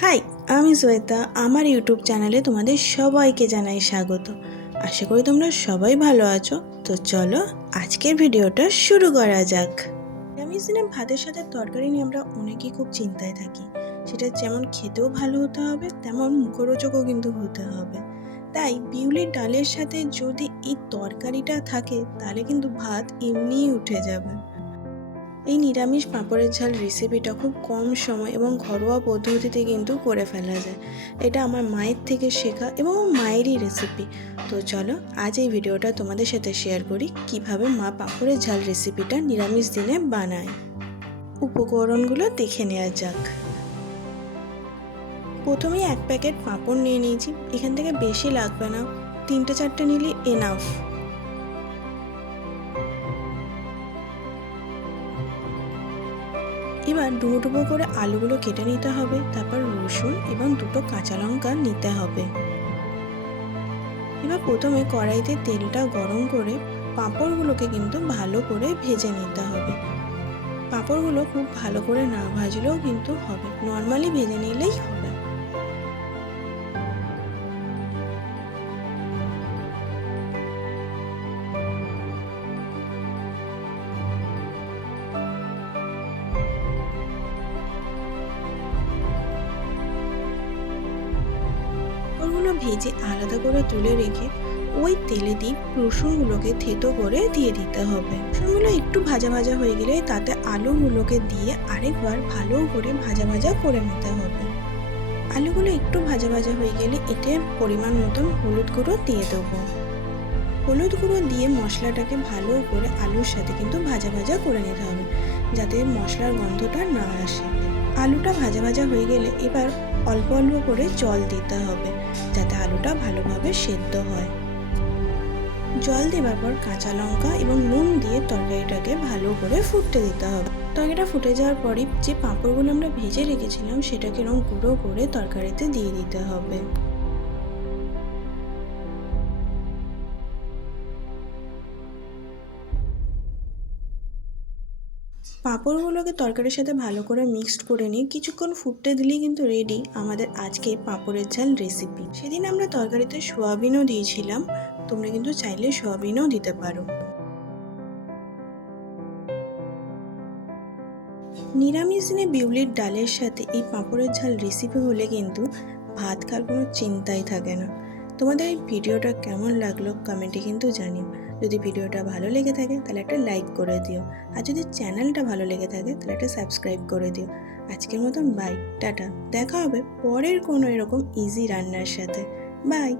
High, আমি শ্বেতা। আমার YouTube চ্যানেলে তোমাদের সবাইকে জানাই স্বাগত। আশা করি তোমরা সবাই ভালো আছো। তো চলো আজকের ভিডিওটা শুরু করা যাক। নিরামিষ দিনে ভাতের সাথে তরকারি নিয়ে আমরা অনেকেই খুব চিন্তায় থাকি। সেটা যেমন খেতেও ভালো হতে হবে, তেমন মুখরোচকও কিন্তু হতে হবে। তাই বিউলির ডালের সাথে যদি এই তরকারিটা থাকে তাহলে কিন্তু ভাত এমনিই উঠে যাবে। এই নিরামিষ পাঁপড়ের ঝাল রেসিপিটা খুব কম সময় এবং ঘরোয়া পদ্ধতিতে কিন্তু করে ফেলা যায়। এটা আমার মায়ের থেকে শেখা এবং মায়েরই রেসিপি। তো চলো আজ এই ভিডিওটা তোমাদের সাথে শেয়ার করি কিভাবে মা পাঁপড়ের ঝাল রেসিপিটা নিরামিষ দিনে বানায়। উপকরণগুলো দেখে নেওয়া যাক। প্রথমেই 1 প্যাকেট পাঁপড় নিয়ে নিয়েছি। এখান থেকে বেশি লাগবে না, 3-4টে নিলে এনাফ। এবার ডুবো ডুবো করে আলুগুলো কেটে নিতে হবে। তারপর রসুন এবং 2টো কাঁচা লঙ্কা নিতে হবে। এবার প্রথমে কড়াইতে তেলটা গরম করে পাঁপড়গুলোকে কিন্তু ভালো করে ভেজে নিতে হবে। পাঁপড়গুলো খুব ভালো করে না ভাজলেও কিন্তু হবে, নর্মালি ভেজে নিলেই হবে। পাঁপড়গুলো ভেজে আলাদা করে তুলে রেখে ওই তেলে দিয়ে রসুনগুলোকে থেতো করে দিয়ে দিতে হবে। রসুনগুলো একটু ভাজা ভাজা হয়ে গেলে তাতে আলুগুলোকে দিয়ে আরেকবার ভালো করে ভাজা ভাজা করে নিতে হবে। আলুগুলো একটু ভাজা ভাজা হয়ে গেলে এতে পরিমাণ মতন হলুদ গুঁড়ো দিয়ে দেবো। হলুদ গুঁড়ো দিয়ে মশলাটাকে ভালো করে আলুর সাথে কিন্তু ভাজা ভাজা করে নিতে হবে, যাতে মশলার গন্ধটা না আসে। আলুটা ভাজা ভাজা হয়ে গেলে এবার অল্প অল্প করে জল দিতে হবে, যাতে আলুটা ভালোভাবে সেদ্ধ হয়। জল দেওয়ার পর কাঁচা লঙ্কা এবং নুন দিয়ে তরকারিটাকে ভালো করে ফুটতে দিতে হবে। তরকারিটা ফুটে যাওয়ার পরই যে পাঁপড়গুলো আমরা ভেজে রেখেছিলাম সেটাকে এরকম গুঁড়ো করে তরকারিতে দিয়ে দিতে হবে। পাঁপড়গুলোকে তরকারির সাথে ভালো করে মিক্সড করে নিয়ে কিছুক্ষণ ফুটতে দিলেই কিন্তু রেডি আমাদের আজকে পাঁপড়ের ঝাল রেসিপি। সেদিন আমরা তরকারিতে সোয়াবিনও দিয়েছিলাম, তোমরা কিন্তু চাইলে সোয়াবিনও দিতে পারো। নিরামিষ দিনে বিউলির ডালের সাথে এই পাঁপড়ের ঝাল রেসিপি হলে কিন্তু ভাত খাওয়ার কোনো চিন্তাই থাকে না। তোমাদের এই ভিডিওটা কেমন লাগলো কমেন্টে কিন্তু জানিও। যদি ভিডিওটা ভালো লেগে থাকে তাহলে একটা লাইক করে দিও, আর যদি চ্যানেলটা ভালো লেগে থাকে তাহলে একটা সাবস্ক্রাইব করে দিও। আজকের মতন বাই, টাটা। দেখা হবে পরের কোনো এরকম ইজি রান্নার সাথে। বাই।